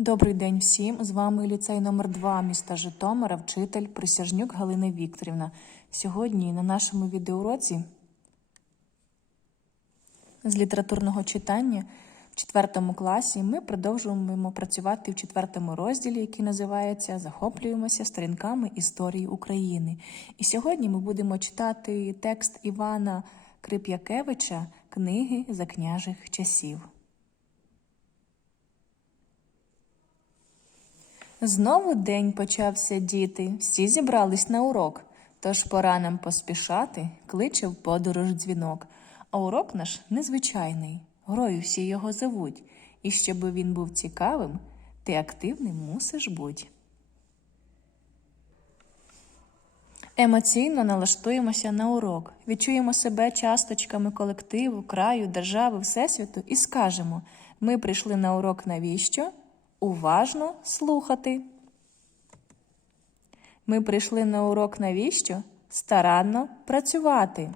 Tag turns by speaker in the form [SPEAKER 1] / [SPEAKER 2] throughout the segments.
[SPEAKER 1] Добрий день всім! З вами ліцей номер 2 міста Житомира, вчитель Присяжнюк Галина Вікторівна. Сьогодні на нашому відеоуроці з літературного читання в четвертому класі ми продовжуємо працювати в четвертому розділі, який називається Захоплюємося сторінками історії України. І сьогодні ми будемо читати текст Івана Крип'якевича Книги за княжих часів. Знову день почався, діти, всі зібрались на урок. Тож пора нам поспішати, кличе в подорож дзвінок. А урок наш незвичайний, грою всі його зовуть. І щоб він був цікавим, ти активним мусиш бути. Емоційно налаштуємося на урок, відчуємо себе часточками колективу, краю, держави, всесвіту і скажемо: ми прийшли на урок навіщо? Уважно слухати. Ми прийшли на урок навіщо? Старанно працювати.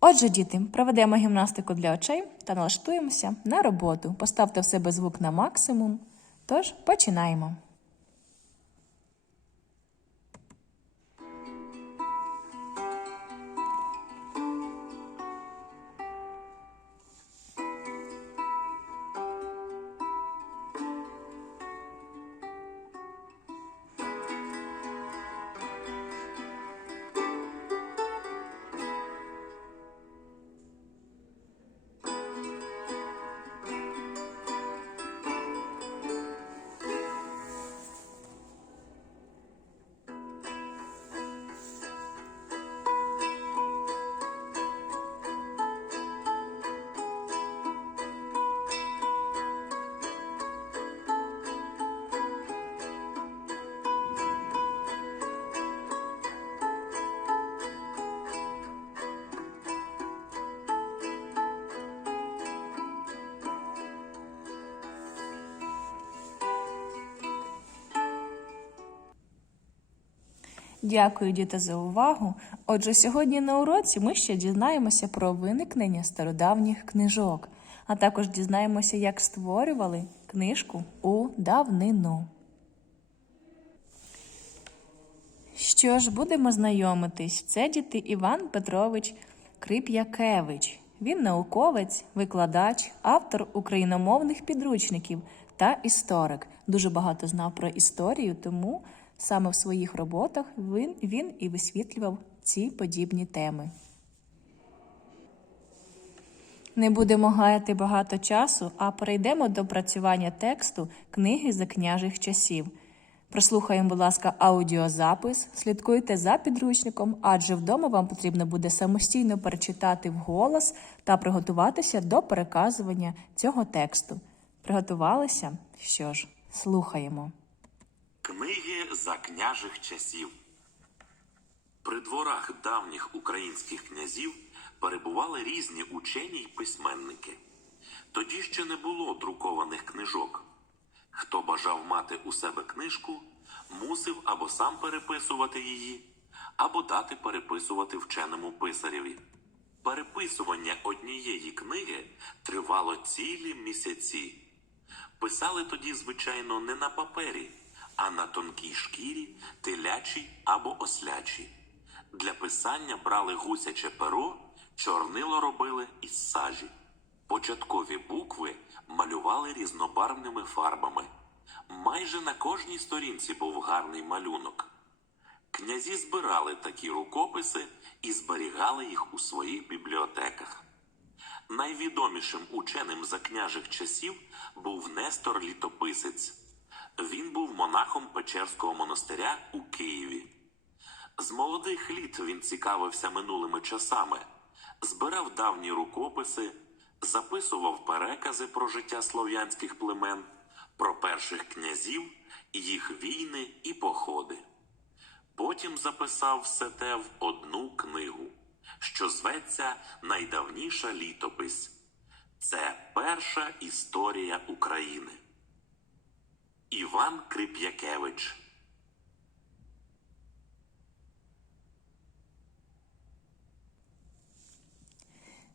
[SPEAKER 1] Отже, діти, проведемо гімнастику для очей та налаштуємося на роботу. Поставте в себе звук на максимум. Тож починаємо. Дякую, діти, за увагу. Отже, сьогодні на уроці ми ще дізнаємося про виникнення стародавніх книжок, а також дізнаємося, як створювали книжку у давнину. Що ж, будемо знайомитись. Це діти Іван Петрович Крип'якевич. Він науковець, викладач, автор україномовних підручників та історик. Дуже багато знав про історію, тому саме в своїх роботах він, він і висвітлював ці подібні теми. Не будемо гаяти багато часу, а перейдемо до працювання тексту книги за княжих часів. Прослухаємо, будь ласка, аудіозапис, слідкуйте за підручником, адже вдома вам потрібно буде самостійно перечитати вголос та приготуватися до переказування цього тексту. Приготувалися? Що ж, слухаємо.
[SPEAKER 2] Книги за княжих часів. При дворах давніх українських князів перебували різні учені й письменники. Тоді ще не було друкованих книжок. Хто бажав мати у себе книжку, мусив або сам переписувати її, або дати переписувати вченому писареві. Переписування однієї книги тривало цілі місяці. Писали тоді, звичайно, не на папері, а на тонкій шкірі, телячій або ослячій. Для писання брали гусяче перо, чорнило робили із сажі. Початкові букви малювали різнобарвними фарбами. Майже на кожній сторінці був гарний малюнок. Князі збирали такі рукописи і зберігали їх у своїх бібліотеках. Найвідомішим ученим за княжих часів був Нестор Літописець. Він був монахом Печерського монастиря у Києві. З молодих літ він цікавився минулими часами, збирав давні рукописи, записував перекази про життя слов'янських племен, про перших князів, їх війни і походи. Потім записав все те в одну книгу, що зветься Найдавніша літопись. Це перша історія України. Іван Крип'якевич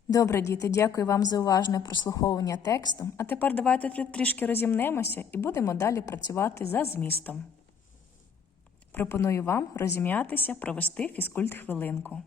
[SPEAKER 1] Добре, діти, дякую вам за уважне прослуховування тексту. А тепер давайте трішки розімнемося і будемо далі працювати за змістом. Пропоную вам розім'ятися, провести фізкульт хвилинку.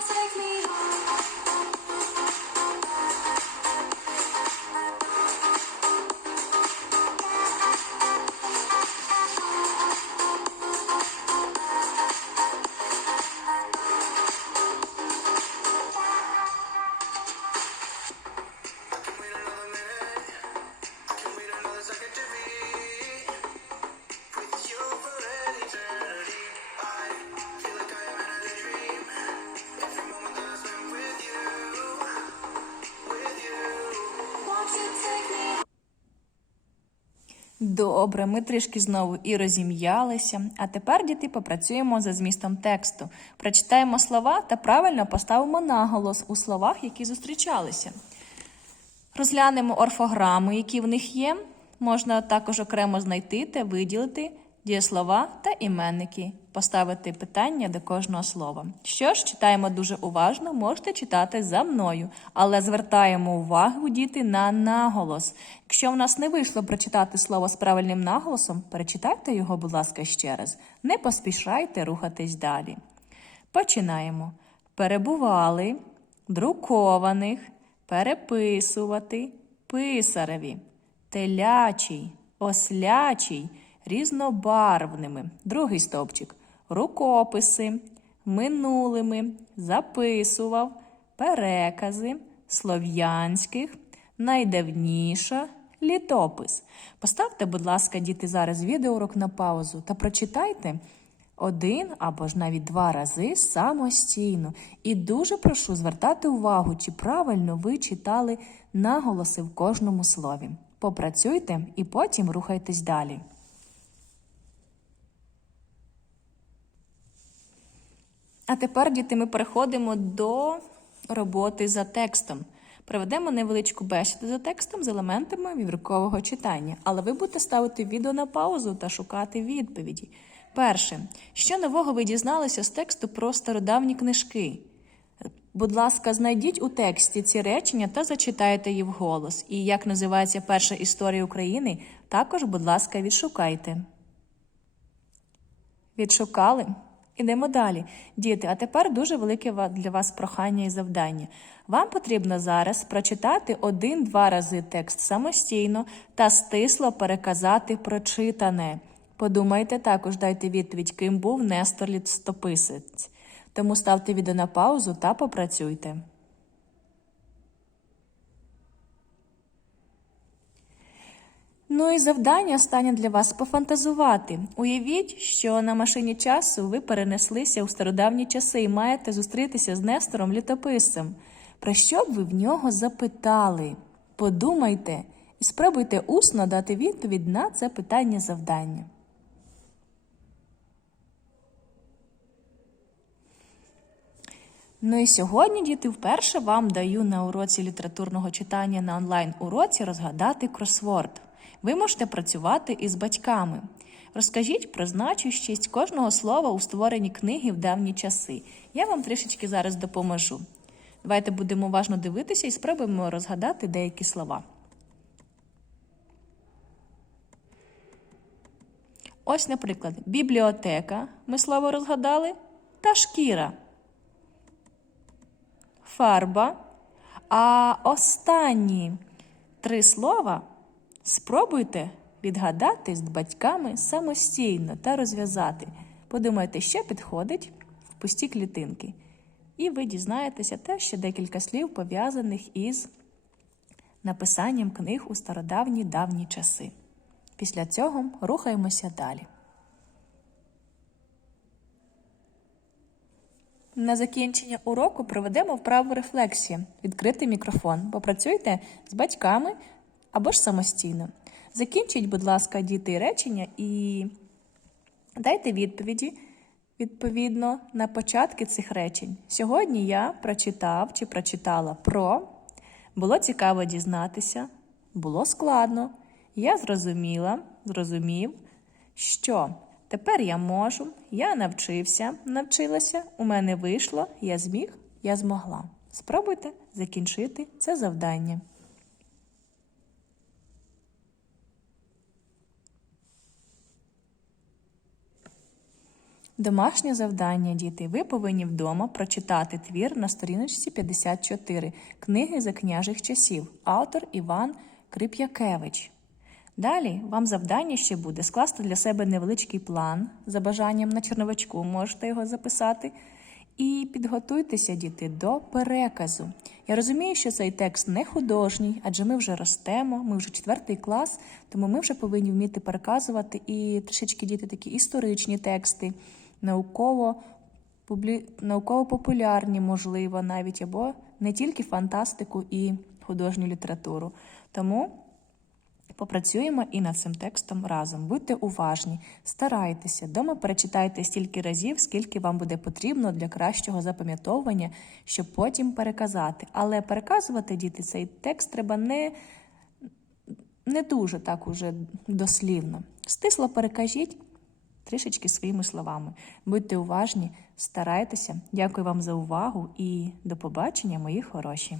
[SPEAKER 3] Take me
[SPEAKER 1] Добре, ми трішки знову і розім'ялися. А тепер, діти, попрацюємо за змістом тексту. Прочитаємо слова та правильно поставимо наголос у словах, які зустрічалися. Розглянемо орфограми, які в них є. Можна також окремо знайти та виділити дієслова та іменники, поставити питання до кожного слова. Що ж, читаємо дуже уважно, можете читати за мною, але звертаємо увагу діти на наголос. Якщо в нас не вийшло прочитати слово з правильним наголосом, перечитайте його, будь ласка, ще раз. Не поспішайте рухатись далі. Починаємо. Перебували, друкованих, переписувати, писареві, телячий, ослячий, різнобарвними. Другий стовпчик. Рукописи, минулими, записував, перекази, слов'янських, найдавніша, літопис. Поставте, будь ласка, діти, зараз відеоурок на паузу та прочитайте один або ж навіть два рази самостійно. І дуже прошу звертати увагу, чи правильно ви читали наголоси в кожному слові. Попрацюйте і потім рухайтесь далі. А тепер, діти, ми переходимо до роботи за текстом. Проведемо невеличку бесіду за текстом з елементами відрукового читання, але ви будете ставити відео на паузу та шукати відповіді. Перше, що нового ви дізналися з тексту про стародавні книжки? Будь ласка, знайдіть у тексті ці речення та зачитайте їх вголос. І як називається перша історія України, також, будь ласка, відшукайте. Відшукали? Ідемо далі. Діти, а тепер дуже велике для вас прохання і завдання. Вам потрібно зараз прочитати один-два рази текст самостійно та стисло переказати прочитане. Подумайте також, дайте відповідь, ким був Нестор Лістописець. Тому ставте відео на паузу та попрацюйте. Ну і завдання останнє для вас пофантазувати. Уявіть, що на машині часу ви перенеслися у стародавні часи і маєте зустрітися з Нестором літописцем. Про що б ви в нього запитали? Подумайте і спробуйте усно дати відповідь на це питання завдання. Ну і сьогодні, діти, вперше вам даю на уроці літературного читання на онлайн-уроці розгадати кросворд. Ви можете працювати із батьками. Розкажіть про значущість кожного слова у створенні книги в давні часи. Я вам трішечки зараз допоможу. Давайте будемо уважно дивитися і спробуємо розгадати деякі слова. Ось, наприклад, бібліотека. Ми слово розгадали, та шкіра фарба. А останні три слова спробуйте відгадати з батьками самостійно та розв'язати. Подумайте, що підходить в пусті клітинки. І ви дізнаєтеся теж ще декілька слів, пов'язаних із написанням книг у стародавні давні часи. Після цього рухаємося далі. На закінчення уроку проведемо вправу рефлексії. Відкритий мікрофон. Попрацюйте з батьками або ж самостійно. Закінчіть, будь ласка, діти речення і дайте відповіді відповідно на початки цих речень. Сьогодні я прочитав чи прочитала про було цікаво дізнатися, було складно. Я зрозуміла, зрозумів, що тепер я можу, я навчився, навчилася, у мене вийшло, я зміг, я змогла. Спробуйте закінчити це завдання. Домашнє завдання, діти. Ви повинні вдома прочитати твір на сторіночці 54 книги за княжих часів, автор Іван Крип'якевич. Далі вам завдання ще буде скласти для себе невеличкий план за бажанням на черновичку, можете його записати. І підготуйтеся, діти, до переказу. Я розумію, що цей текст не художній, адже ми вже ростемо, ми вже четвертий клас, тому ми вже повинні вміти переказувати і трішечки діти такі історичні тексти, науково, публі... науково-популярні, можливо, навіть, або не тільки фантастику і художню літературу. Тому Попрацюємо і над цим текстом разом. Будьте уважні, старайтеся, дома перечитайте стільки разів, скільки вам буде потрібно для кращого запам'ятовування, щоб потім переказати. Але переказувати діти цей текст треба не, не дуже так уже дослівно. Стисло перекажіть трішечки своїми словами. Будьте уважні, старайтеся. Дякую вам за увагу і до побачення, мої хороші.